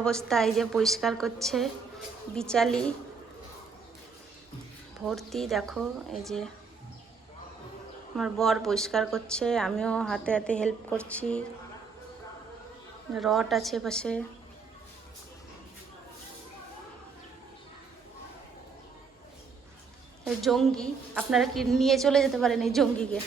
অবস্থা, এই যে পরিষ্কার করছে বিচালি। ভর্তি, দেখো, এই যে আমার বর পরিষ্কার করছে, আমিও হাতে হাতে হেল্প করছি। রড আছে পাশে। জঙ্গি, আপনারা কি নিয়ে চলে যেতে পারেন এই জঙ্গিকে?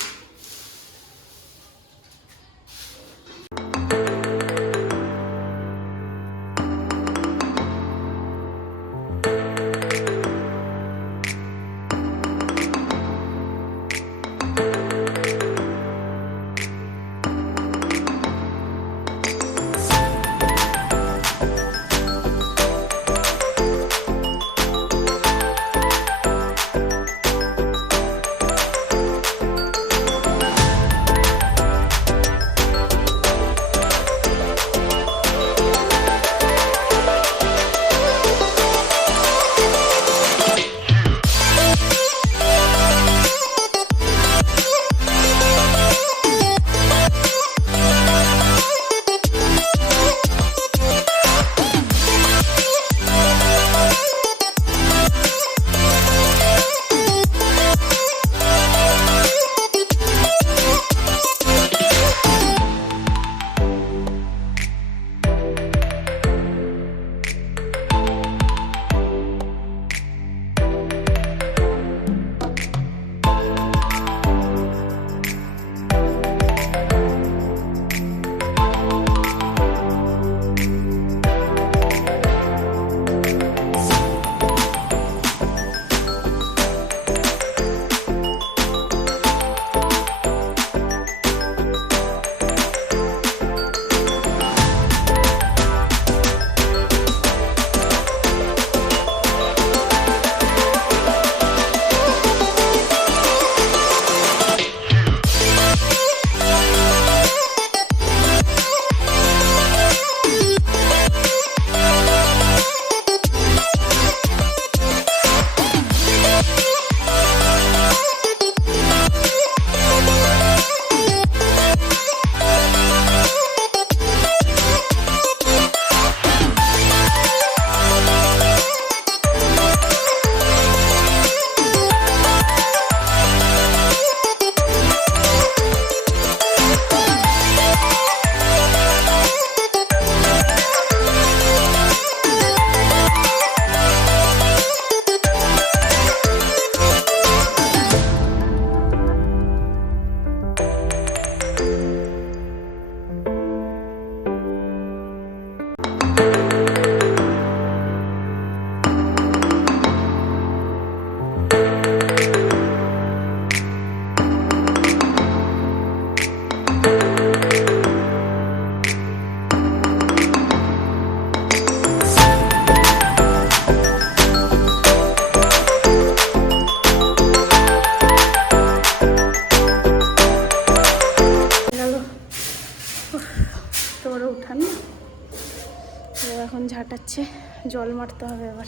তোর উঠান। ও এখন ঝাঁটাচ্ছে জল মারতে হবে এবার।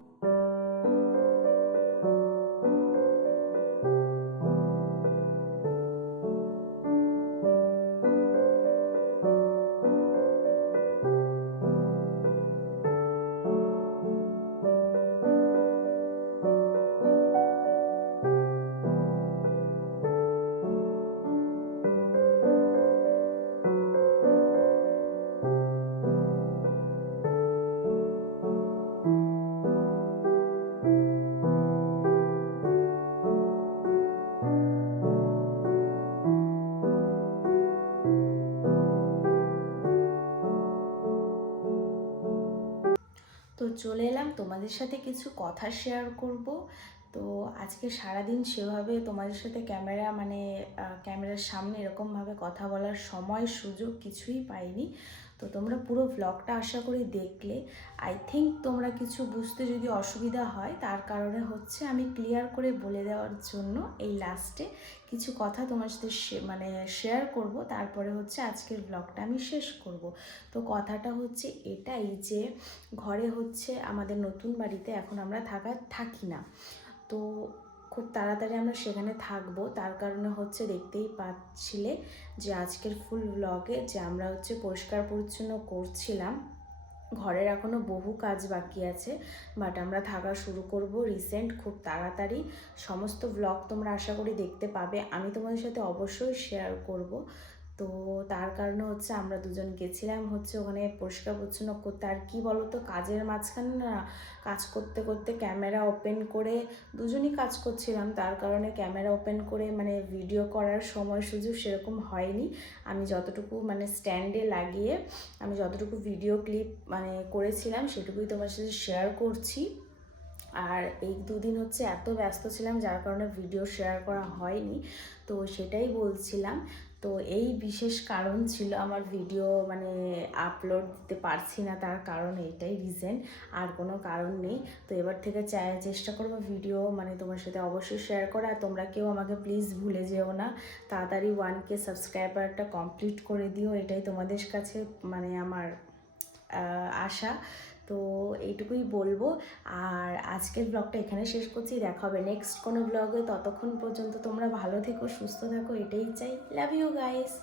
চলে এলাম। তোমাদের সাথে কিছু কথা শেয়ার করব। তো আজকে সারাদিন সেভাবে তোমাদের সাথে ক্যামেরা মানে ক্যামেরার সামনে এরকমভাবে কথা বলার সময় সুযোগ কিছুই পাইনি। তো তোমরা পুরো ব্লগটা আশা করি দেখলে। আই থিঙ্ক তোমরা কিছু বুঝতে যদি অসুবিধা হয়, তার কারণে হচ্ছে আমি ক্লিয়ার করে বলে দেওয়ার জন্য এই লাস্টে কিছু কথা তোমার সাথে মানে শেয়ার করব। তারপরে হচ্ছে আজকের ব্লগটা আমি শেষ করব। তো কথাটা হচ্ছে এটাই যে, ঘরে হচ্ছে আমাদের নতুন বাড়িতে এখন আমরা থাকা, থাকি না। তো খুব তাড়াতাড়ি আমরা সেখানে থাকব। তার কারণে হচ্ছে দেখতেই পাচ্ছিলে যে আজকের ফুল ব্লগে যে আমরা হচ্ছে পরিষ্কার পরিচ্ছন্ন করছিলাম। ঘরের এখনও বহু কাজ বাকি আছে বাট আমরা থাকা শুরু করব রিসেন্ট খুব তাড়াতাড়ি। সমস্ত ব্লগ তোমরা আশা করি দেখতে পাবে। আমি তোমাদের সাথে অবশ্যই শেয়ার করব। তো তার কারণে হচ্ছে আমরা দুজন গেছিলাম হচ্ছে ওখানে পরিষ্কার পরিচ্ছন্ন করতে। আর কি বলতো, কাজের মাঝখানে না কাজ করতে করতে ক্যামেরা ওপেন করে দুজনই কাজ করছিলাম। তার কারণে ক্যামেরা ওপেন করে মানে ভিডিও করার সময় সুযোগ সেরকম হয়নি। আমি যতটুকু মানে স্ট্যান্ডে লাগিয়ে আমি যতটুকু ভিডিও ক্লিপ মানে করেছিলাম সেটুকুই তোমার সাথে শেয়ার করছি। আর এই দুদিন হচ্ছে এত ব্যস্ত ছিলাম যার কারণে ভিডিও শেয়ার করা হয়নি। তো সেটাই বলছিলাম। তো এই বিশেষ কারণ ছিল আমার ভিডিও মানে আপলোড দিতে পারছি না, তার কারণ এইটাই রিজন আর কোনো কারণ নেই। তো এবার থেকে চাই চেষ্টা করব ভিডিও মানে তোমার সাথে অবশ্যই শেয়ার করা। আর তোমরা কেউ আমাকে প্লিজ ভুলে যেও না। তাড়াতাড়ি ওয়ান কে সাবস্ক্রাইবারটা কমপ্লিট করে দিও, এটাই তোমাদের কাছে মানে আমার আশা। তো এইটুকুই বলব। আর আজকের ব্লগটা এখানে শেষ করছি। দেখা হবে নেক্সট কোনো ব্লগে ততক্ষণ পর্যন্ত তোমরা ভালো থেকো, সুস্থ থাকো, এটাই চাই। Love you guys